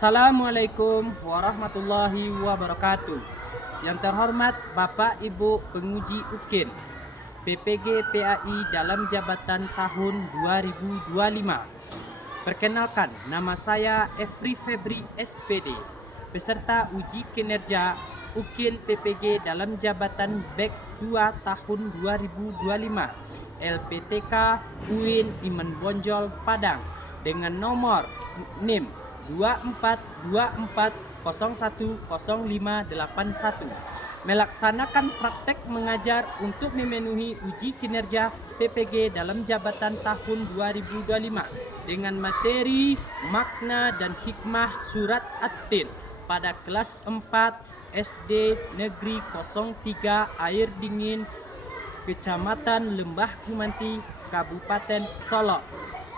Assalamualaikum warahmatullahi wabarakatuh. Yang terhormat Bapak Ibu Penguji UKIN PPG PAI dalam jabatan tahun 2025. Perkenalkan, nama saya Efri Febri SPD, peserta uji kinerja UKIN PPG dalam jabatan BEK 2 tahun 2025 LPTK UIN Iman Bonjol Padang dengan nomor NIM 2424010581 melaksanakan praktek mengajar untuk memenuhi uji kinerja PPG dalam jabatan tahun 2025 dengan materi makna dan hikmah surat At-Tin pada kelas 4 SD Negeri 03 Air Dingin Kecamatan Lembah Kumanti Kabupaten Solok.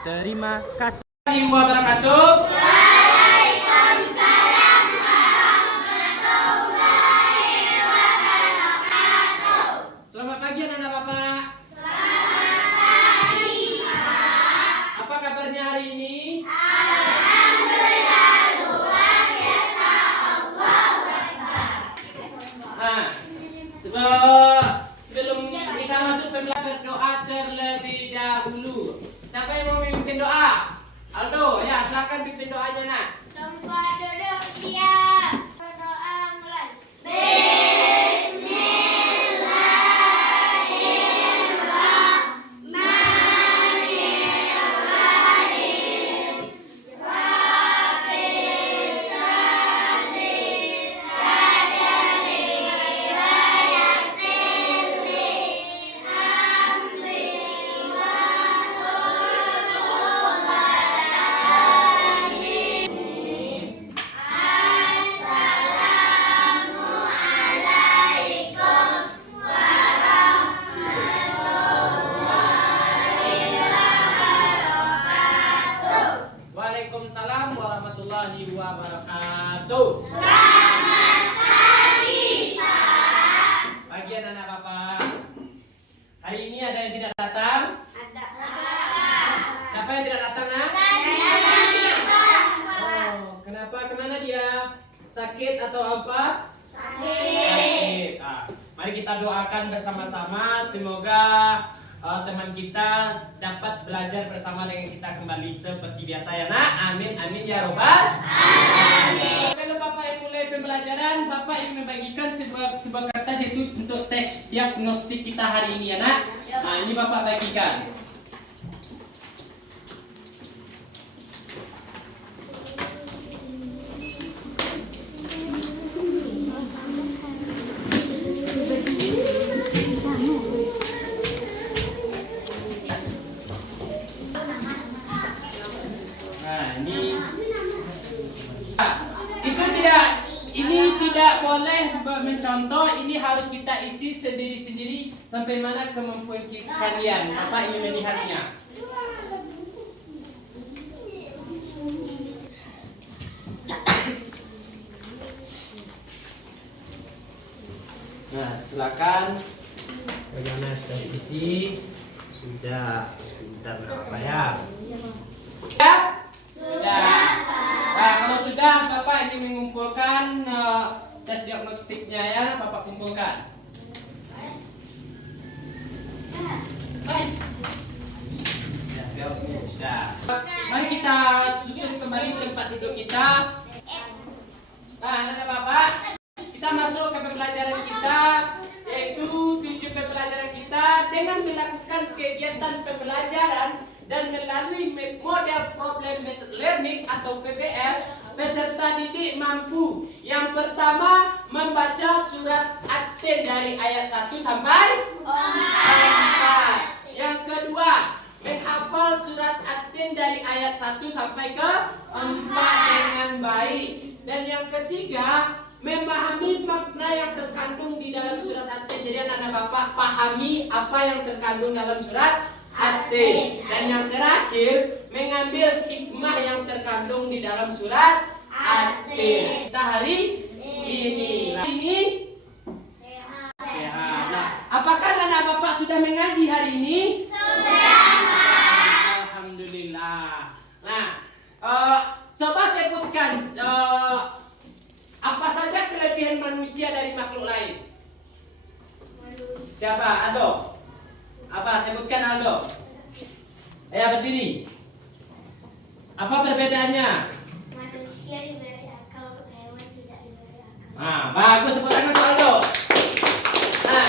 Terima kasih. Wabarakatuh. Waalaikumsalam warahmatullahi wabarakatuh. Selamat pagi anak-anak Bapak. Selamat pagi, Pak. Apa kabarnya hari ini? Alhamdulillah, luar biasa. Allahu Akbar. Nah, sebelum kita masuk pembelajaran doa terlebih dahulu. Siapa yang mau memimpin doa? Aldo, ya silakan pimpin doanya nak. Tempat duduk siap. Berdoa mulai. Waalaikumsalam warahmatullahi wabarakatuh. Selamat pagi, Pak. Pagi anak-anak Bapak. Hari ini ada yang tidak datang? Ada. Siapa yang tidak datang nak? Pak. Oh, kenapa? Kemana dia? Sakit atau apa? Sakit. Mari kita doakan bersama-sama. Semoga teman kita dapat belajar bersama dengan kita kembali seperti biasa ya nak. Amin amin ya robbal alamin. Kalau Bapak yang mulai pembelajaran, Bapak ingin membagikan sebuah kertas itu untuk teks diagnostik kita hari ini ya nak. Nah ini Bapak bagikan. Ini tidak boleh mencontoh, ini harus kita isi sendiri-sendiri sampai mana kemampuan kalian. Bapak ingin melihatnya. Nah, silakan. Bagaimana sudah diisi? Sudah. Sebentar berapa ya? Ya? Sudah. Nah, kalau sudah Bapak ingin mengumpulkan tes diagnostiknya ya, Bapak kumpulkan. Ya, sudah. Mari kita susun kembali tempat duduk kita. Nah, anak-anak Bapak, kita masuk ke pembelajaran kita, yaitu 7 pembelajaran kita dengan melakukan kegiatan pembelajaran dan melalui model problem based learning atau PBL, peserta didik mampu yang pertama membaca surat At-Tin dari ayat 1 sampai 4. Yang kedua, menghafal surat At-Tin dari ayat 1 sampai ke 4 dengan baik. Dan yang ketiga, memahami makna yang terkandung di dalam surat At-Tin. Jadi anak-anak Bapak pahami apa yang terkandung dalam surat At-Tin. Dan yang terakhir, mengambil hikmah yang terkandung di dalam surat At-Tin. Kita hari ini. Sehat. Nah, apakah anak Bapak sudah mengaji hari ini? Sudah. Alhamdulillah. Nah, coba sebutkan Siapa? Aldo. Apa? Sebutkan Aldo. Ayo berdiri. Apa perbedaannya? Manusia diberi akal, hewan tidak diberi akal. Nah, bagus, tepuk tangan untuk Aldo. Nah,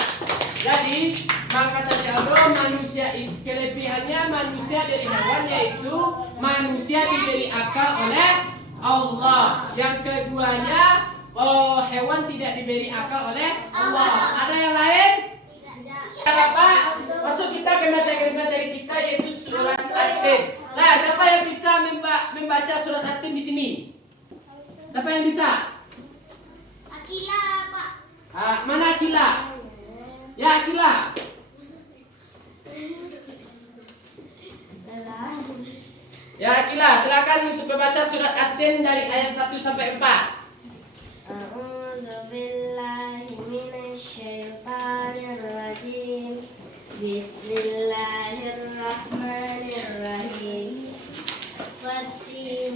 jadi maka kata si Aldo, manusia kelebihannya manusia dari hewan yaitu manusia diberi akal oleh Allah. Yang keduanya, hewan tidak diberi akal oleh Allah. Ada yang lain? Tidak ada. Bapak, masuk kita ke materi kita yaitu surat At-Tin. Nah, siapa yang bisa membaca surat At-Tin di sini? Siapa yang bisa? Akila, Pak. Mana Akila? Ya Akila. Ya Akila, silakan untuk membaca surat At-Tin dari ayat 1 sampai 4. أعوذ بالله من الشيطان الرجيم بسم الله الرحمن الرحيم والتين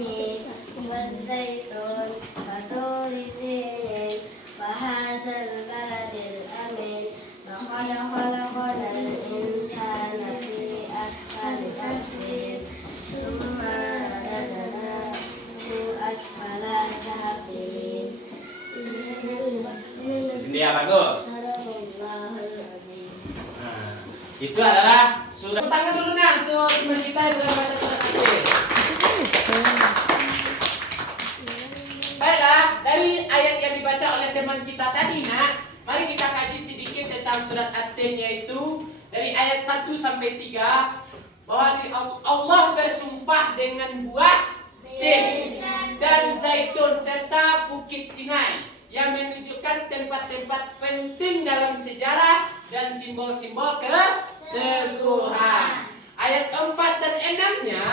والزيتون وطور سينين وهذا البلد الأمين لقد خلقنا الإنسان في أحسن تقويم ثم رددناه أسفل سافلين. Ini ya bagus. Nah, itu adalah surat. Tangan dulu nak untuk teman kita yang dalam baca surat At-Tin. Baiklah, dari ayat yang dibaca oleh teman kita tadi nak, mari kita kaji sedikit tentang surat At-Tin, yaitu dari ayat 1 sampai 3 bahwa Allah bersumpah dengan buah tin dan zaitun serta bukit Sinai yang menunjukkan tempat-tempat penting dalam sejarah dan simbol-simbol keteguhan. Ayat 4 dan 6-nya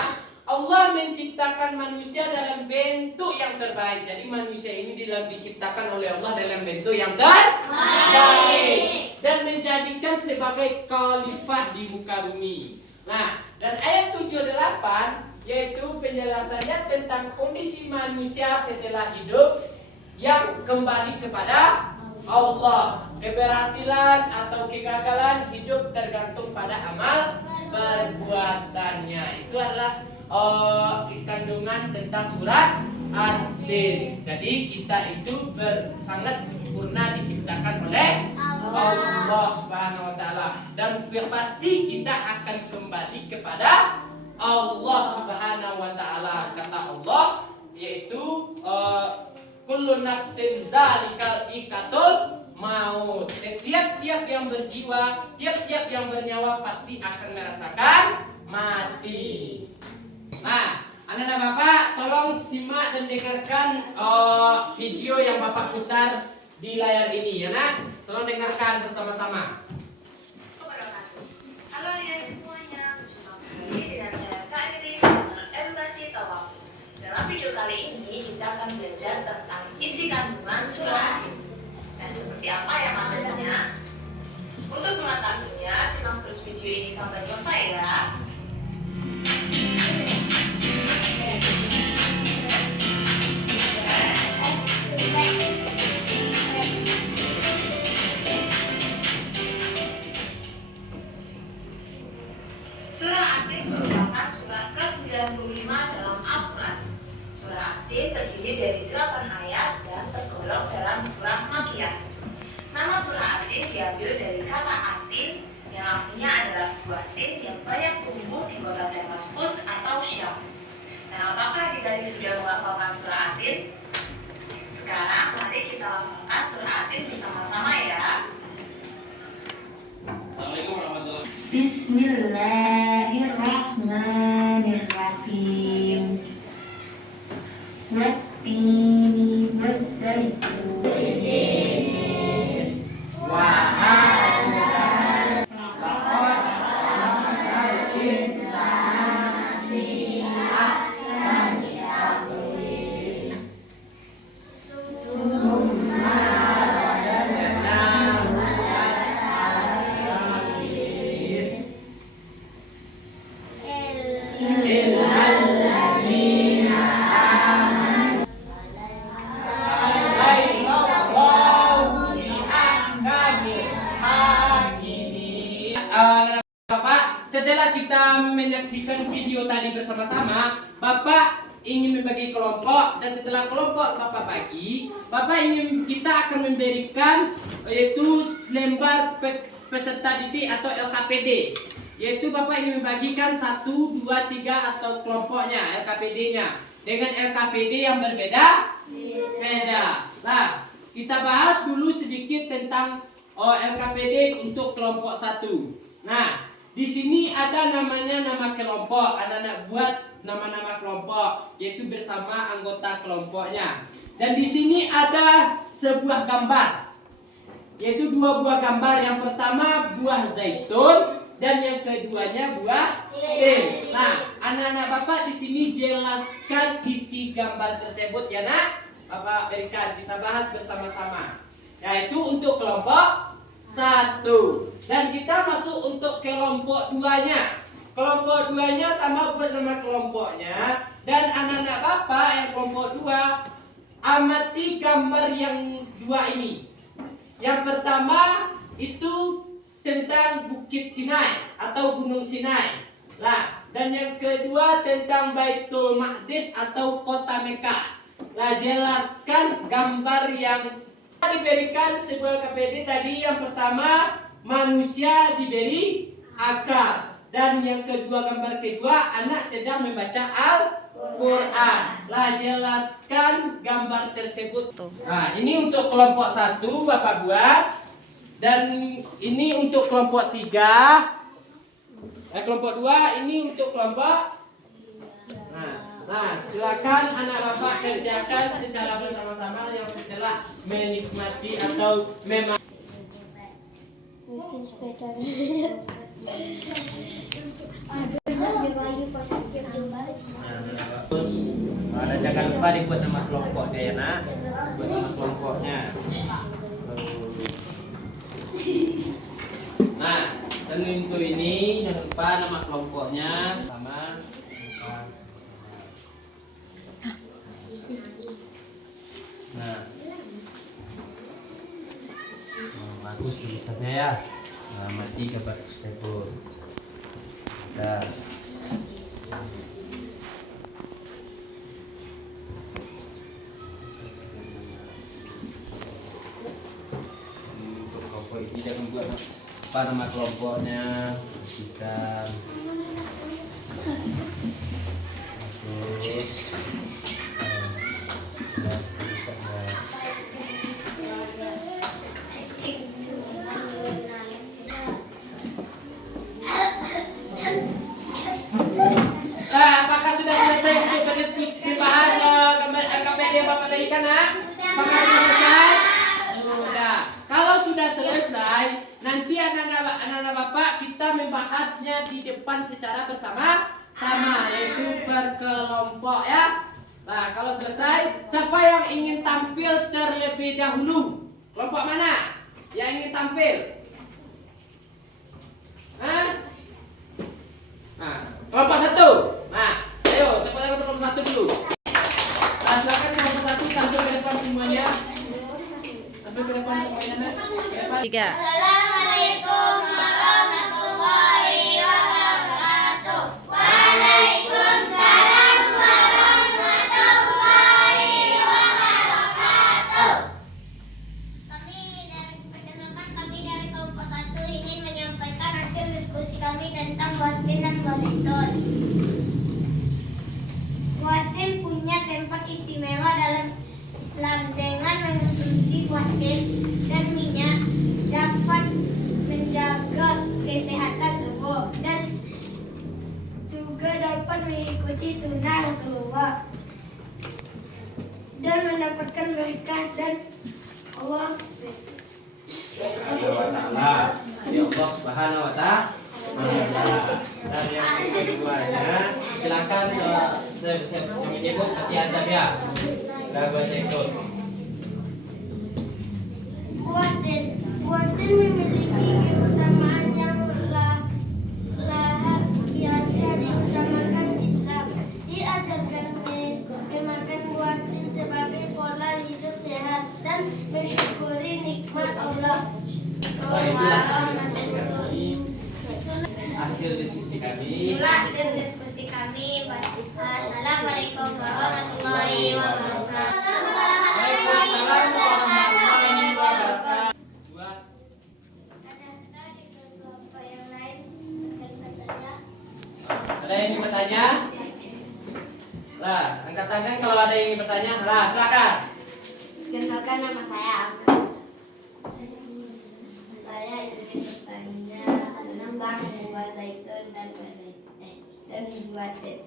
Allah menciptakan manusia dalam bentuk yang terbaik. Jadi manusia ini diciptakan oleh Allah dalam bentuk yang terbaik dan menjadikan sebagai khalifah di muka bumi. Nah, dan ayat 7 dan 8 yaitu penjelasannya tentang kondisi manusia setelah hidup yang kembali kepada Allah. Keberhasilan atau kegagalan hidup tergantung pada amal perbuatannya. Itu adalah kandungan tentang surat At-Tin. Jadi kita itu sangat sempurna diciptakan oleh Allah Subhanahu wa taala dan pasti kita akan kembali kepada Allah Subhanahu wa taala. Kata Allah yaitu kullu nafsin zalikal ikatul maut. Setiap-tiap yang berjiwa, tiap-tiap yang bernyawa pasti akan merasakan mati. Nah, anak dan bapak tolong simak dan dengarkan video yang bapak putar di layar ini ya nak. Tolong dengarkan bersama-sama. Halo ya semuanya, kembali dengan saya Kak Riri, edukasi tawaf. Dalam video kali ini kita akan belajar tentang isi kandungan surah At-Tin. Dan seperti apa yang maknanya? Untuk mengetahuinya, simak terus video ini sampai selesai ya. Surah At-Tin merupakan surah ke-95 dalam Al-Quran. Surah At-Tin terdiri dari 8 ayat dan tergolong dalam surah Makkiyah. Nama surah At-Tin diambil dari kata Atin yang artinya adalah buah tin yang banyak tumbuh di kota Damaskus atau Syam. Nah, apakah kita sudah menghafalkan surah At-Tin? Sekarang mari kita hafalkan surah At-Tin bersama-sama ya. Assalamualaikum warahmatullahi wabarakatuh. Bismillahirrahmanirrahim. Wattini wazzaytun Wa setelah kita menyaksikan video tadi bersama-sama, Bapak ingin membagi kelompok, dan setelah kelompok Bapak bagi, Bapak ingin kita akan memberikan yaitu lembar peserta didik atau LKPD. Yaitu Bapak ingin membagikan 1, 2, 3 atau kelompoknya, LKPD-nya dengan LKPD yang berbeda. Nah, kita bahas dulu sedikit tentang LKPD untuk kelompok 1. Nah, di sini ada namanya nama kelompok. Anak-anak buat nama-nama kelompok, yaitu bersama anggota kelompoknya. Dan di sini ada sebuah gambar, yaitu 2 buah gambar. Yang pertama buah zaitun dan yang keduanya buah tin. Nah, anak-anak Bapak di sini jelaskan isi gambar tersebut ya nak. Bapak berikan, kita bahas bersama-sama. Yaitu untuk kelompok 1. Dan kita masuk untuk kelompok 2-nya. Kelompok 2-nya sama buat nama kelompoknya. Dan anak-anak Bapak yang kelompok 2, amati gambar yang 2 ini. Yang pertama itu tentang Bukit Sinai atau Gunung Sinai. Nah, dan yang kedua tentang Baitul Maqdis atau Kota Mekah. Nah, jelaskan gambar yang diberikan sebuah KPD tadi. Yang pertama, manusia diberi akal. Dan yang kedua, gambar kedua, anak sedang membaca Al-Quran. Lah, jelaskan gambar tersebut. Nah, ini untuk kelompok 1 Bapak buat. Dan ini untuk kelompok 3. Kelompok 2 ini untuk kelompok. Nah, silakan anak Bapak kerjakan secara bersama-sama yang setelah menikmati atau Mungkin sepeda. Ada jangan lupa dibuat nama kelompoknya ya nak. Buat nama kelompoknya. Nah, dan untuk ini jangan lupa nama kelompoknya sama. Nah, bagus tulisannya ya. Nah, mati gambar tersebut. Nah. Untuk kelompok ini jangan buat apa nama kelompoknya. Kita apakah sudah selesai untuk berdiskusi dibahas gambar LKPD yang Bapak berikan nak? Apakah sudah selesai? Sudah. Kalau sudah selesai, nanti anak-anak Bapak kita membahasnya di depan secara bersama-sama, yaitu berkelompok ya. Nah, kalau selesai, siapa yang ingin tampil terlebih dahulu? Kelompok mana yang ingin tampil? Nah, kelompok 1. Nah, ayo cepat ke kelompok 1 dulu. Nah, silakan kelompok 1 tampil ke depan semuanya. Tampil ke depan semuanya. Nah. Ke depan. 3. Assalamualaikum warahmatullahi wabarakatuh. Waalaikumsalam warahmatullahi wabarakatuh. Kami dari kelompok 1 ingin menyampaikan hasil diskusi kami tentang batin dan zaitun. Batin punya tempat istimewa dalam Islam. Dengan mengonsumsi batin dan minyak dapat menjaga kesehatan tubuh dan juga dapat mengikuti sunnah Rasulullah dan mendapatkan berkah dan Allah Allah Subhanahu wa Ta'ala. Dan yang keduanya, silakan saya menyebut peti azab ya. Lagu sektor. Batin memiliki keutamaan yang biasa diutamakan Islam. Diajarkan memakan batin sebagai pola hidup sehat dan mensyukuri nikmat Allah. Hasil hasil diskusi kami. Itulah hasil diskusi kami. Assalamualaikum warahmatullahi wabarakatuh. Waalaikumsalam warahmatullahi wabarakatuh. Buat ada yang ingin bertanya? Lah, angkat tangan kalau ada yang ingin bertanya. Lah, silakan. Kenalkan, nama saya Amra. Saya ingin bertanya tentang buah zaitun dan buah teh.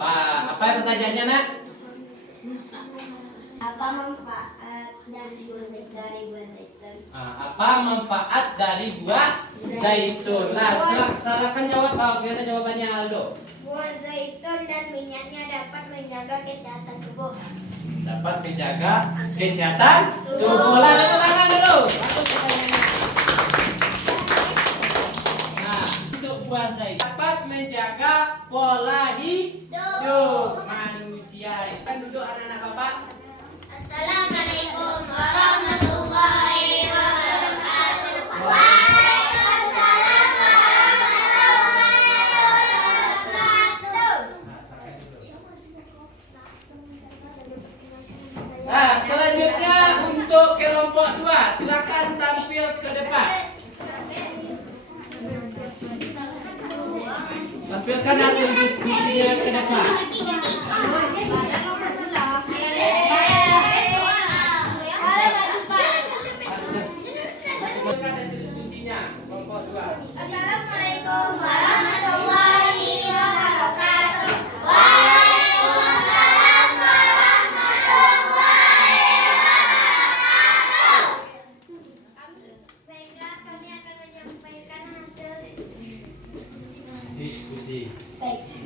Apa pertanyaannya, Nak? Apa manfaat dari buah zaitun? Apa manfaat dari buah zaitun? Lah, silakan jawab. Bagaimana jawabannya, Aldo? Buah zaitun dan minyaknya dapat menjaga kesehatan tubuh. Dapat menjaga kesehatan tubuh. Lah, tepuk tangan dulu. Nah, untuk buah zaitun dapat menjaga pola hidup manusia. Kan duduk anak-anak Bapak. Assalamualaikum warahmatullahi wabarakatuh. Waalaikumsalam warahmatullahi wabarakatuh. Nah, silakan duduk. Nah, selanjutnya untuk kelompok 2, silakan tampil ke depan. Tampilkan hasil diskusinya ke depan. Tampilkan hasil diskusinya kelompok 2. Assalamualaikum warahmatullahi wabarakatuh. Waalaikumsalam warahmatullahi wabarakatuh. Baiklah, kami akan menyampaikan hasil Diskusi.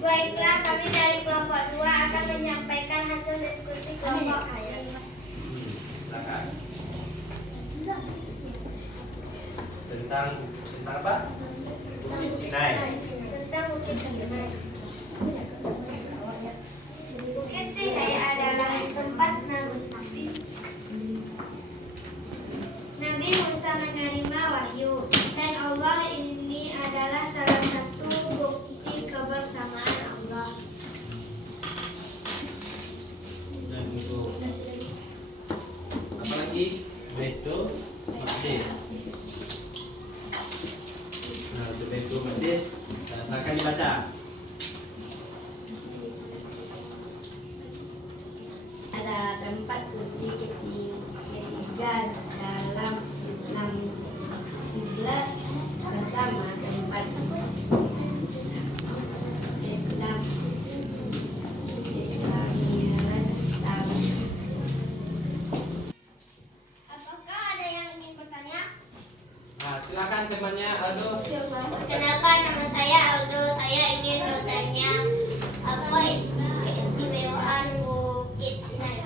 Baiklah, kami dari kelompok 2 akan menyampaikan hasil diskusi kelompok kalian. Silakan. Tentang apa? Bukit Sinai. Tentang Bukit Sinai. Bukit Sinai adalah tempat Nabi Musa menerima wahyu, dan Allah ini adalah salah satu bukti kebersamaan Allah. Dan untuk apa lagi? Baitul Maqdis. Nah, untuk Baitul Maqdis, silakan dibaca. Adalah tempat suci ketiga dalam Islam. Kiblat pertama tempat Islamian tahu. Apakah ada yang ingin bertanya? Nah, silakan temannya Aldo. Perkenalkan, nama saya Aldo. Saya ingin bertanya apa keistimewaan Bukit Sinai?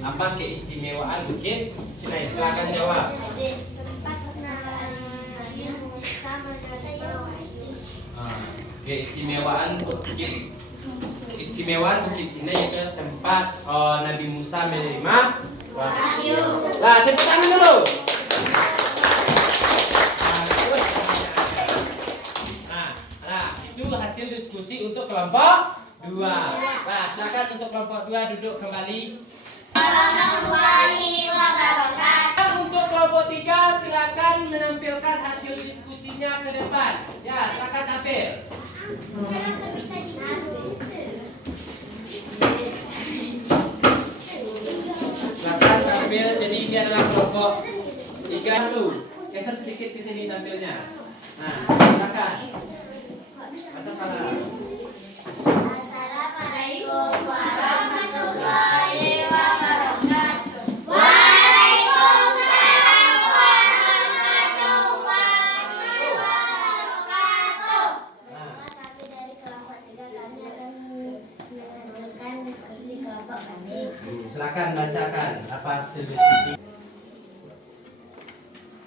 Apa keistimewaan Bukit Sinai? Silakan jawab. Tempat Nabi Musa menerima wahyu. Keistimewaan Bukit Sinai adalah tempat Nabi Musa menerima wahyu. Lah, tepuk tangan dulu. Nah, itu hasil diskusi untuk kelompok 2. Nah, silakan untuk kelompok 2 duduk kembali. Warahmatullahi wabarakatuh. Untuk kelompok 3 silakan menampilkan hasil diskusinya ke depan. Ya, silakan tampil. Silakan tampil. Jadi ini adalah kelompok 3 dulu. Geser sedikit di sini tampilnya. Nah, silakan. Masa salah. Assalamualaikum warahmatullahi wabarakatuh. Waalaikumsalam warahmatullahi wabarakatuh. Nah, Kami dari kelompok 3 kami akan menghasilkan diskusi kelompok kami. silakan bacakan apa hasil diskusi.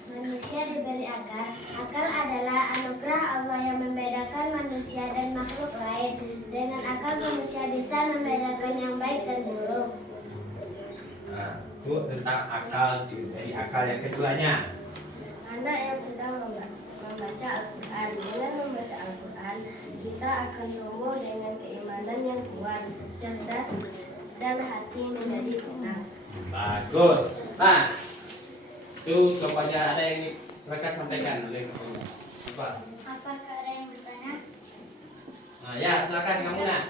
Manusia diberi akal. Akal adalah anugerah Allah yang membedakan manusia dan makhluk lain. Dengan akal manusia bisa membedakan yang baik dan buruk. Nah, itu tentang akal dari akal yang keduanya. Anak yang sedang membaca Al-Quran. Dengan membaca Al-Quran, kita akan tumbuh dengan keimanan yang kuat, cerdas, dan hati menjadi tenang. Bagus. Nah, itu kepada ada yang silakan sampaikan oleh kamu. Apakah ada yang bertanya? Nah, ya silakan kamu nak.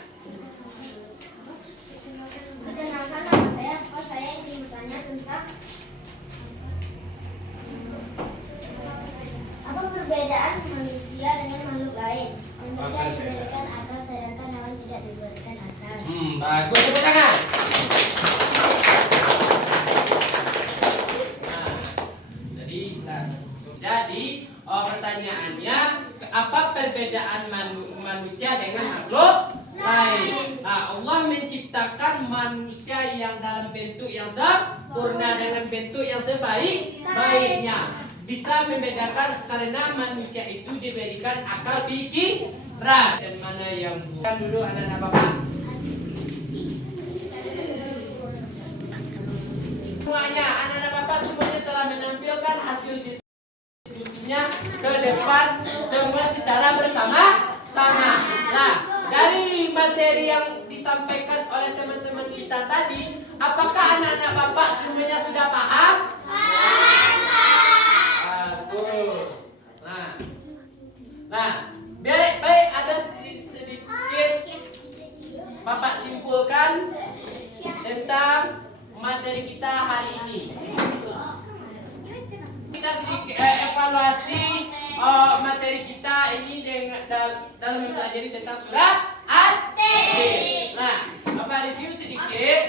Perkenalkan nama saya. Saya ingin bertanya tentang apa perbedaan manusia dengan makhluk lain? Manusia diberikan akal sedangkan hewan tidak diberikan akal. Bagus, tepuk tangan. Nah, jadi pertanyaannya apa perbedaan manusia dengan makhluk lain? Nah, Allah menciptakan manusia yang dalam bentuk yang sempurna dengan bentuk yang sebaik-baiknya. Bisa membedakan karena manusia itu diberikan akal pikiran. Dan mana yang bukan dulu anak-anak Bapak? Semuanya, anak-anak Bapak semuanya telah menampilkan hasil diskusinya ke depan semua secara bersama-sama. Nah, dari materi yang disampaikan oleh teman-teman kita tadi, apakah anak-anak Bapak semuanya sudah paham? Bagus. Nah, baik ada sedikit Bapak simpulkan tentang materi kita hari ini. Kita sedikit evaluasi materi kita ini dengan dalam mempelajari tentang surat At-Tin. Nah, Bapak review sedikit.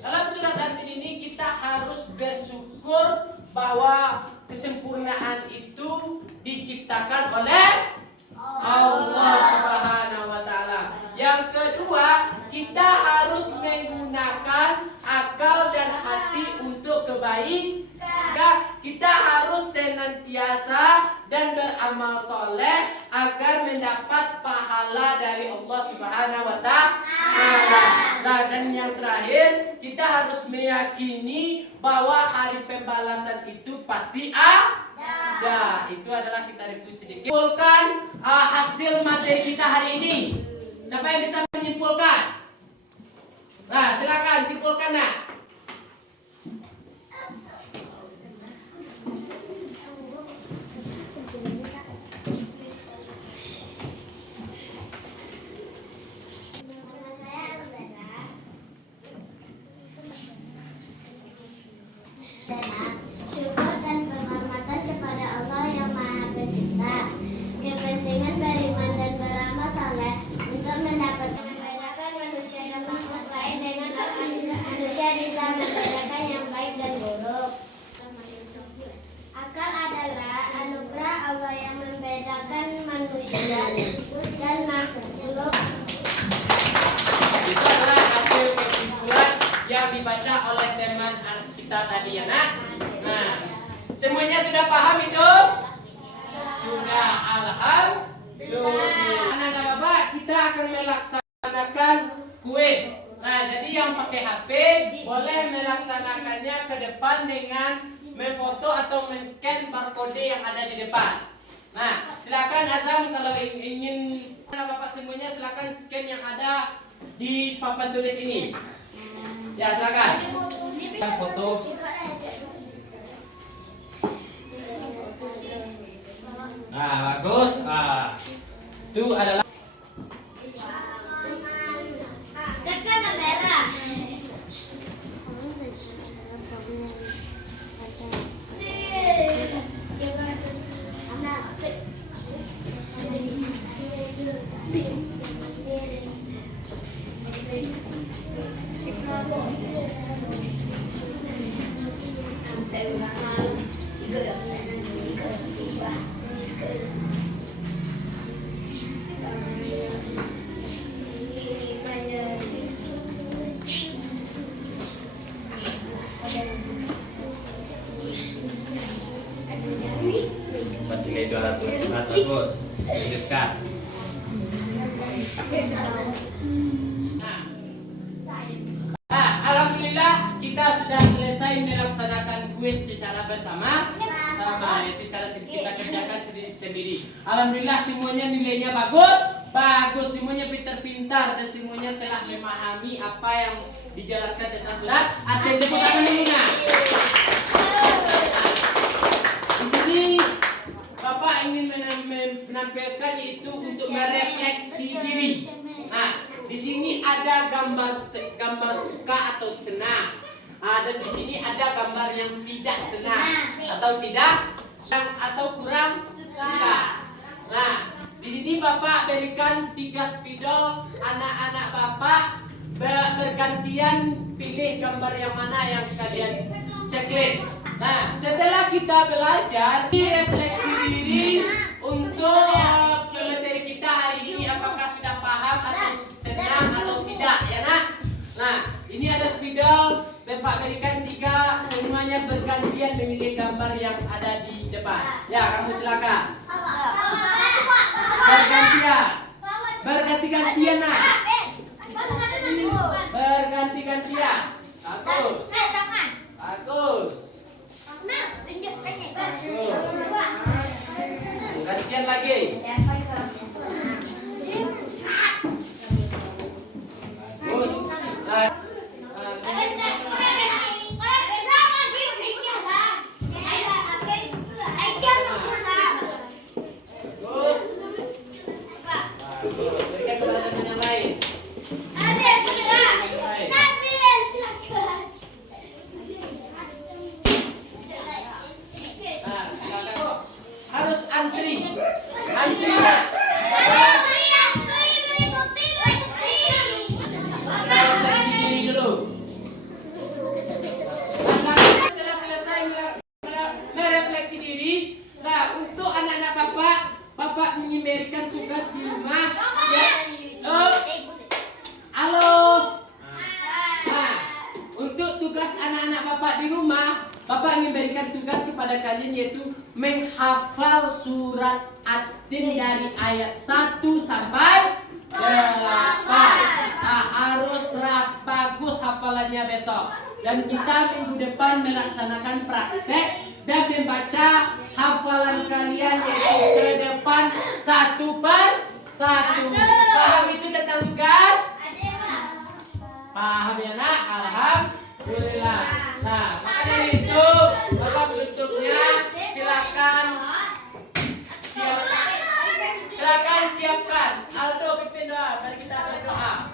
Dalam surat At-Tin ini kita harus bersyukur bahwa kesempurnaan itu diciptakan oleh Allah Subhanahu wa taala. Yang kedua, kita harus menggunakan akal dan hati untuk kebaikan. Kita harus senantiasa dan beramal soleh agar mendapat pahala dari Allah Subhanahu wa taala. Nah, dan yang terakhir, kita harus meyakini bahwa hari pembalasan itu pasti ada. Itu adalah kita review sedikit. Simpulkan hasil materi kita hari ini. Siapa yang bisa menyimpulkan? Nah, silakan simpulkan nak. Syukur dan penghormatan kepada Allah yang Maha Pencipta. Kepentingan beriman dan beramal saleh untuk mendapatkan membedakan manusia dan makhluk lain dengan manusia bisa membedakan yang baik dan buruk. Akal adalah anugerah Allah yang membedakan manusia dan makhluk. Itu adalah hasil kesimpulan yang dibaca oleh teman kita tadi ya nak. Nah, semuanya sudah paham itu? Sudah, alhamdulillah. Anak-anak Bapak, kita akan melaksanakan kuis. Nah, jadi yang pakai HP boleh melaksanakannya ke depan dengan memfoto atau men-scan barcode yang ada di depan. Nah, silakan Azam kalau ingin anak Bapak semuanya silakan scan yang ada di papan tulis ini. Ya, silakan. Foto. Nah, bagus. Itu adalah Tekan merah. nilai 200. Bagus. Lanjutkan. Nah, alhamdulillah kita sudah selesai melaksanakan kuis secara bersama. Sama itu cara kita kerjakan sendiri. Alhamdulillah semuanya nilainya bagus, semuanya pintar-pintar dan semuanya telah memahami apa yang dijelaskan tentang surat At-Tin. Tepuk tangan dulu nah. Di sini Bapak ingin menampilkan itu untuk merefleksi diri. Nah, di sini ada gambar suka atau senang. Dan di sini ada gambar yang tidak senang atau kurang suka. Nah, di sini Bapak berikan 3 spidol, anak-anak Bapak bergantian pilih gambar yang mana yang kalian checklist. Nah, setelah kita belajar refleksi diri untuk materi kita hari ini, apakah sudah paham atau senang atau tidak, ya nak? Nah, ini ada spidol, Bapak berikan 3, semuanya bergantian memilih gambar yang ada di depan. Ya, kamu silakan. Berganti-gantian nak. Berganti-gantian. Bagus. Gantian lagi. Bagus. Berikan kepada teman yang lain. Nah, silakan. Harus antri. Antri. Refleksi diri dulu. Setelah selesai merefleksi diri, nah untuk anak-anak Bapak ingin memberikan tugas di rumah. Ya. Halo. Nah, untuk tugas anak-anak Bapak di rumah, Bapak ingin berikan tugas kepada kalian yaitu menghafal surat At-Tin dari ayat 1 sampai 8. Nah, harus bagus hafalannya besok. Dan kita minggu depan melaksanakan praktek dan membaca hafalan kalian yaitu ke depan 1 per 1. Paham itu tentang tugas? Paham ya nak? Alhamdulillah. Nah, maka dari itu Bapak bentuknya silakan siapkan. Aldo pimpin doa. Mari kita berdoa.